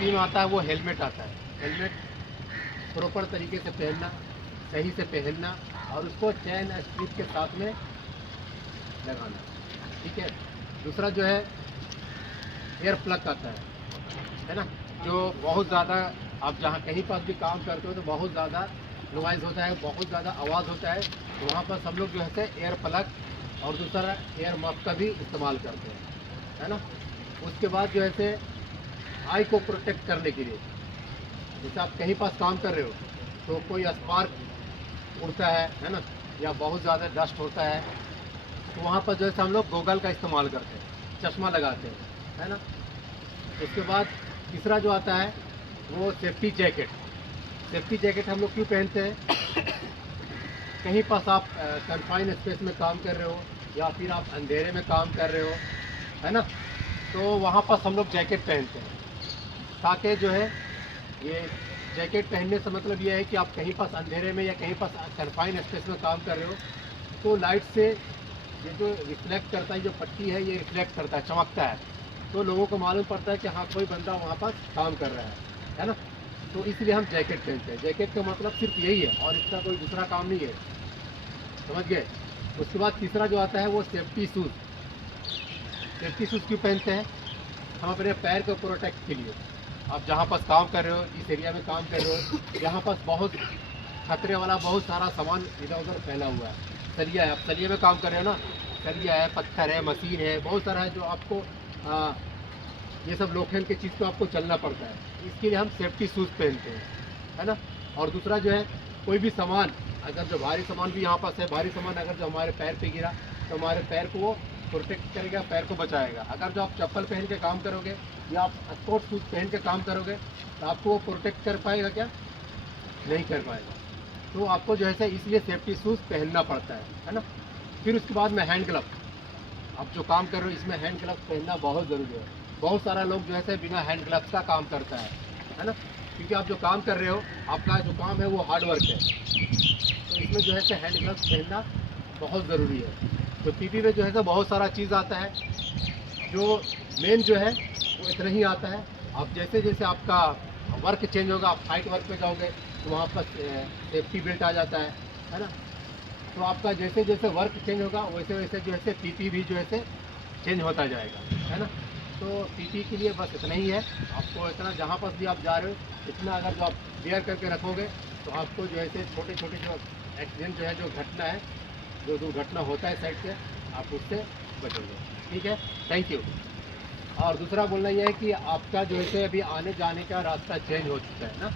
PP में आता है वो हेलमेट आता है। हेलमेट प्रॉपर तरीके से पहनना, सही से पहनना और उसको चैन स्ट्रिप के साथ में लगाना, ठीक है। दूसरा जो है एयर प्लग आता है ना, जो बहुत ज़्यादा आप जहाँ कहीं पर भी काम करते हो तो बहुत ज़्यादा नॉइज़ होता है, बहुत ज़्यादा आवाज़ होता है, तो वहाँ पर सब लोग जो है एयर प्लग और दूसरा एयर मफ का भी इस्तेमाल करते हैं, है ना। उसके बाद जो है आई को प्रोटेक्ट करने के लिए, जैसे आप कहीं पास काम कर रहे हो तो कोई स्पार्क उड़ता है ना, या बहुत ज़्यादा डस्ट होता है, तो वहाँ पर जो है हम लोग गॉगल का इस्तेमाल करते हैं, चश्मा लगाते हैं, है ना। उसके बाद तीसरा जो आता है वो सेफ्टी जैकेट। सेफ्टी जैकेट हम लोग क्यों पहनते हैं? कहीं पास आप कन्फाइन स्पेस में काम कर रहे हो या फिर आप अंधेरे में काम कर रहे हो, है ना, तो वहाँ पास हम लोग जैकेट पहनते हैं, ताकि जो है ये जैकेट पहनने से मतलब ये है कि आप कहीं पास अंधेरे में या कहीं पास कन्फाइन स्पेस में काम कर रहे हो तो लाइट से ये जो रिफ्लेक्ट करता है, जो पट्टी है ये रिफ्लेक्ट करता है, चमकता है, तो लोगों को मालूम पड़ता है कि हाँ कोई बंदा वहाँ पर काम कर रहा है ना। तो इसलिए हम जैकेट पहनते हैं। जैकेट का मतलब सिर्फ यही है और इसका कोई दूसरा काम नहीं है, समझ गए। उसके बाद तीसरा जो आता है वो सेफ्टी शूज़। सेफ्टी शूज़ क्यों पहनते हैं? हम अपने पैर को प्रोटेक्ट के लिए। आप जहाँ पास काम कर रहे हो, इस एरिया में काम कर रहे हो, यहाँ पास बहुत खतरे वाला बहुत सारा सामान इधर उधर फैला हुआ है। सरिया है, आप सरिया में काम कर रहे हो ना, सरिया है, पत्थर है, मशीन है, बहुत सारा है जो आपको ये सब लोखंड की चीज़ को आपको चलना पड़ता है, इसके लिए हम सेफ्टी शूज़ पहनते हैं, है ना। और दूसरा जो है कोई भी सामान, अगर जो भारी सामान भी यहाँ पास है, भारी सामान अगर जो हमारे पैर पे गिरा तो हमारे पैर को वो प्रोटेक्ट करेगा, पैर को बचाएगा। अगर जो आप चप्पल पहन के काम करोगे या आप स्पोर्ट्स शूज़ पहन के काम करोगे तो आपको वो प्रोटेक्ट कर पाएगा क्या? नहीं कर पाएगा। तो आपको जो है इसलिए सेफ्टी शूज़ पहनना पड़ता है ना। फिर उसके बाद में हैंड ग्लव। आप जो काम कर रहे हो इसमें हैंड ग्लव्स पहनना बहुत ज़रूरी है। बहुत सारा लोग जो है बिना हैंड ग्लव्स का काम करता है ना, क्योंकि आप जो काम कर रहे हो, आपका जो काम है वो हार्ड वर्क है, तो इसमें जो है हैंड ग्लव्स पहनना बहुत ज़रूरी है। तो पीपी में जो है बहुत सारा चीज़ आता है, जो मेन जो है वो इतना ही आता है। आप जैसे जैसे आपका वर्क चेंज होगा, आप हाइट वर्क पे जाओगे तो वहाँ पर सेफ्टी बेल्ट आ जाता है ना। तो आपका जैसे जैसे वर्क चेंज होगा वैसे वैसे जो है पीपी भी जो है चेंज होता जाएगा, है ना। तो पीपी के लिए बस इतना ही है। आपको इतना जहाँ पर भी आप जा रहे हो इतना अगर जो आप वेयर करके रखोगे तो आपको जो है छोटे छोटे जो एक्सीडेंट जो है, जो घटना है, जो दुर्घटना होता है साइड से, आप उससे बचोगे, ठीक है। Thank you. और दूसरा बोलना यह है कि आपका जो है अभी आने जाने का रास्ता चेंज हो चुका है ना,